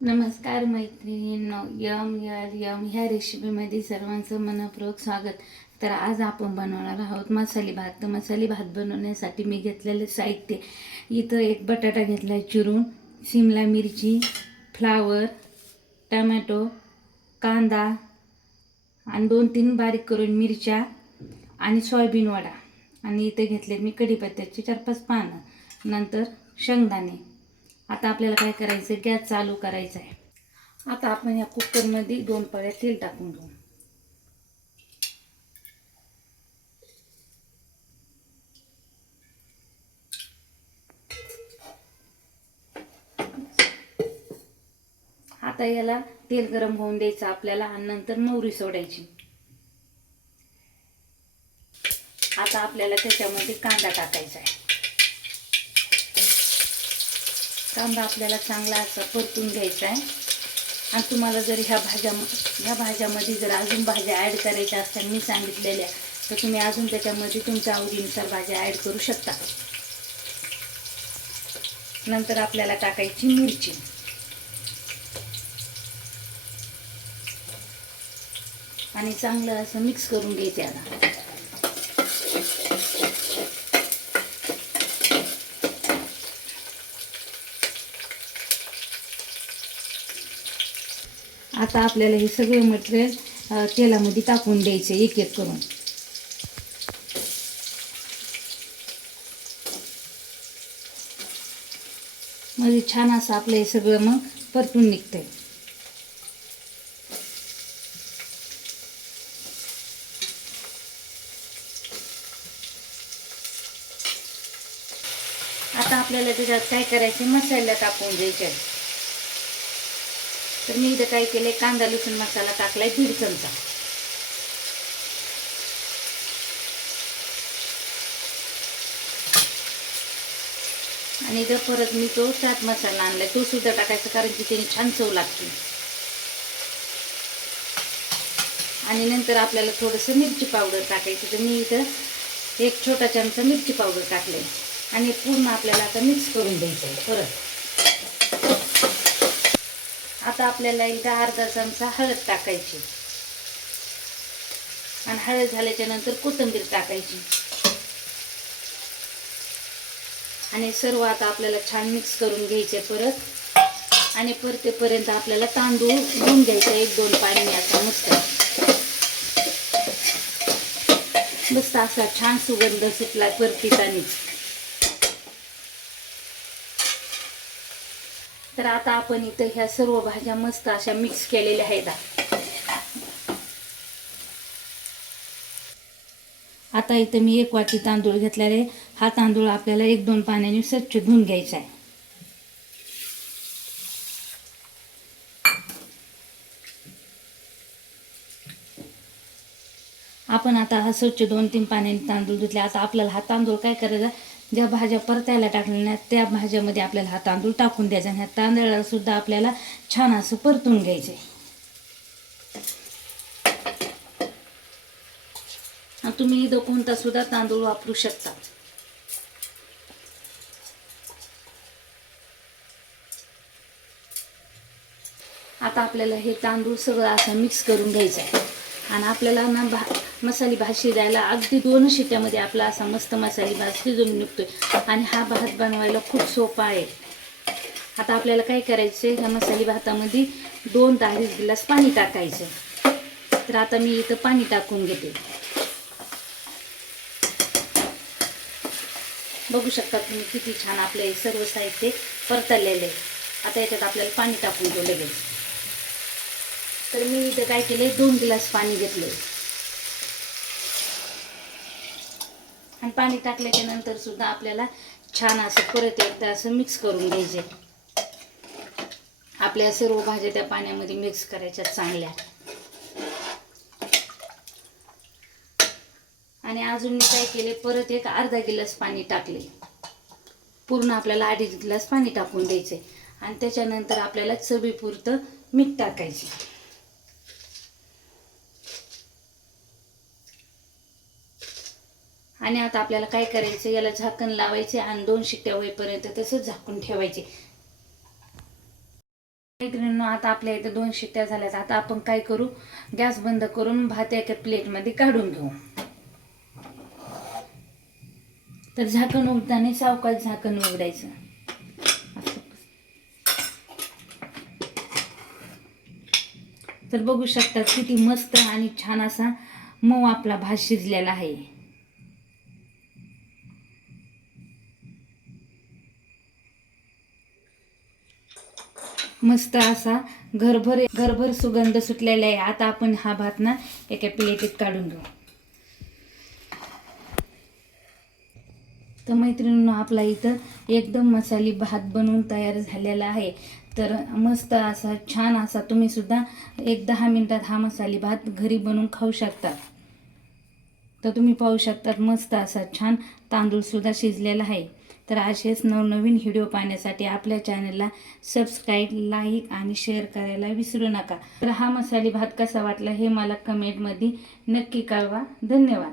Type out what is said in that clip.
नमस्कार मैत्रिणींनो, M L M ह्या रेसिपीमध्ये सर्वांचं मनपूर्वक स्वागत. तर आज आपण बनवणार आहोत मसाले भात. तर मसाले भात बनवण्यासाठी मी घेतलेले साहित्य इथं एक बटाटा घेतला आहे चिरून, शिमला मिरची, फ्लावर, टमॅटो, कांदा आणि 2-3 बारीक करून मिरच्या आणि सोयाबीन वडा. आणि इथे घेतले मी कढीपत्त्याची 4-5 पानं, नंतर शेंगदाणे. आता आपल्याला काय करायचं, गॅस चालू करायचा आहे. आता आपण या कुकरमध्ये 2 पळ्या तेल टाकून घेऊ. आता याला तेल गरम होऊन द्यायचं आपल्याला आणि नंतर मोहरी सोडायची. आता आपल्याला त्याच्यामध्ये कांदा टाकायचा आहे. कांदा आपल्याला चांगला असा परतून घ्यायचा आहे. आणि तुम्हाला जर ह्या भाज्यामध्ये जर अजून भाज्या ॲड करायच्या असतील मी सांगितलेल्या, तर तुम्ही अजून त्याच्यामध्ये तुमच्या आवडीनुसार भाज्या ॲड करू शकता. नंतर आपल्याला टाकायची मिरची आणि चांगलं असं मिक्स करून घ्यायचं. आता आपल्याला हे सगळे मटेरियल तेलामध्ये टाकून द्यायचे एक एक करून. म्हणजे छान असं आपलं हे सगळं मग परतून निघतंय. आता आपल्याला त्याच्यात काय करायचे, मसाला टाकून द्यायचे. तर मी इथं काय केले, कांदा लसूण मसाला टाकलाय 1.5 चमचा. आणि इथं परत मी तो चाट मसाला आणलाय, तो सुद्धा टाकायचा, कारण की त्याने छान चव लागते. आणि नंतर आपल्याला थोडंसं मिरची पावडर टाकायचं. तर मी इथं 1 छोटा चमचा मिरची पावडर टाकले आणि पूर्ण आपल्याला आता मिक्स करून द्यायचं आहे परत. आता आपल्याला एकदा अर्धा चमचा हळद टाकायची आणि हळद झाल्याच्या नंतर कोथिंबीर टाकायची आणि सर्व आता आपल्याला छान मिक्स करून घ्यायचे परत. आणि परतेपर्यंत आपल्याला तांदूळ धुवून घ्यायचा 1-2 पाण्याने. असा मस्त असा छान सुगंध सुटला परतीतानीच. तर आता आपण इथं ह्या सर्व भाज्या मस्त अशा मिक्स केलेल्या आहेत. आता इथं मी 1 वाटी तांदूळ घेतलेला आहे. हा तांदूळ आपल्याला 1-2 पाण्याने स्वच्छ धुवून घ्यायचा आहे. आपण आता हा स्वच्छ 2-3 पाण्याने तांदूळ धुतले. आता आपल्याला हा तांदूळ काय करायचा, ज्या भाज्या परतायला टाकलेल्या त्या भाज्यामध्ये आपल्याला हा तांदूळ टाकून द्यायचा आणि ह्या तांदळाला सुद्धा आपल्याला छान असं परतून घ्यायचं. तुम्ही इथं कोणता सुद्धा तांदूळ वापरू शकता. आता आपल्याला हे तांदूळ सगळं असं मिक्स करून घ्यायचं आहे. आणि आपल्याला ना मसाले भात शिजायला अगदी 2 शिट्ट्यामध्ये आपला असा मस्त मसाले भात शिजून निघतोय. आणि हा भात बनवायला खूप सोपा आहे. आता आपल्याला काय करायचं, ह्या मसाले भातामध्ये 2-2.5 ग्लास पाणी टाकायचं. तर आता मी इथं पाणी टाकून घेते. बघू शकता तुम्ही किती छान आपलं हे सर्व साहित्य परतलेलं आहे. आता याच्यात आपल्याला पाणी टाकून घेऊ लगेच. तर मी इथं काय केलंय, 2 ग्लास पाणी घेतलंय. आणि पाणी टाकल्याच्या नंतर सुद्धा आपल्याला छान असं परत एकदा असं मिक्स करून घ्यायचे. आपल्या सर्व भाज्या त्या पाण्यामध्ये मिक्स करायच्या चांगल्या. आणि अजून मी काय केले, परत एक अर्धा ग्लास पाणी टाकले. पूर्ण आपल्याला 2.5 ग्लास पाणी टाकून द्यायचे. आणि त्याच्यानंतर आपल्याला चवीपुरतं मीठ टाकायचे. आणि आता आपल्याला काय करायचं, याला झाकण लावायचे आणि 2 शिट्ट्या होईपर्यंत तसंच झाकून ठेवायचे. मैत्रिणींनो, आता आपल्या इथे 2 शिट्ट्या झाल्यात. आता आपण काय करू, गॅस बंद करून भात एका प्लेटमध्ये काढून घेऊ. तर झाकण उघडताना सावकाश झाकण उघडायचं. तर बघू शकता किती मस्त आणि छान असा मऊ आपला भात शिजलेला आहे. मस्त असा घरभर सुगंध सुटलेला आहे. आता आपण हा भात ना एका प्लेटीत काढून घेऊ. तर मैत्रिणींनो, आपला इथं एकदम मसाली भात बनवून तयार झालेला आहे. तर मस्त असा छान असा तुम्ही सुद्धा 10 मिनिटात हा मसाली भात घरी बनवून खाऊ शकता. तर तुम्ही पाहू शकतात मस्त असा छान तांदूळ सुद्धा शिजलेला आहे. तर असेच नवनवीन व्हिडिओ पाहण्यासाठी आपल्या चॅनलला सबस्क्राईब, लाईक आणि शेअर करायला विसरू नका. तर हा मसाली भात कसा वाटला हे मला कमेंटमध्ये नक्की कळवा. धन्यवाद.